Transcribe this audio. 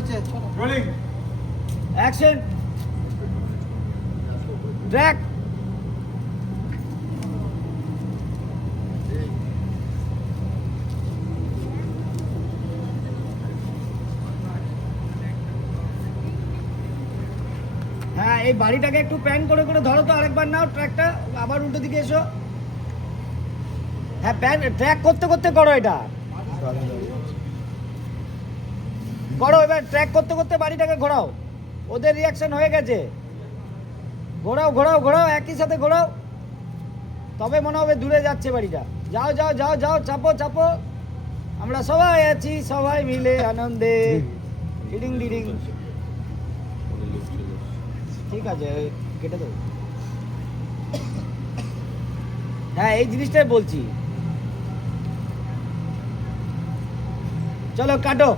হয়েছে rolling action track হ্যাঁ এই বাড়িটাকে একটু প্যান করে করে ধরো তো আরেকবার নাও ট্র্যাকটা আবার উল্টো দিকে এসো হ্যাঁ প্যান ট্র্যাক করতে করতে করো এটা করো এবার ট্র্যাক করতে করতে বাড়িটাকে ঘোরাও ওদের রিয়াকশন হয়ে গেছে ঘোরাও ঘোরাও ঘোরাও একই সাথে ঘোরাও তবে মনে হবে দূরে যাচ্ছে বাড়িটা যাও যাও যাও যাও চাপো চাপো আমরা সবাই আছি সবাই মিলে আনন্দে ডিডিং ডিডিং ঠিক আছে কেটে দেবো হ্যাঁ এই জিনিসটাই বলছি চলো কাটো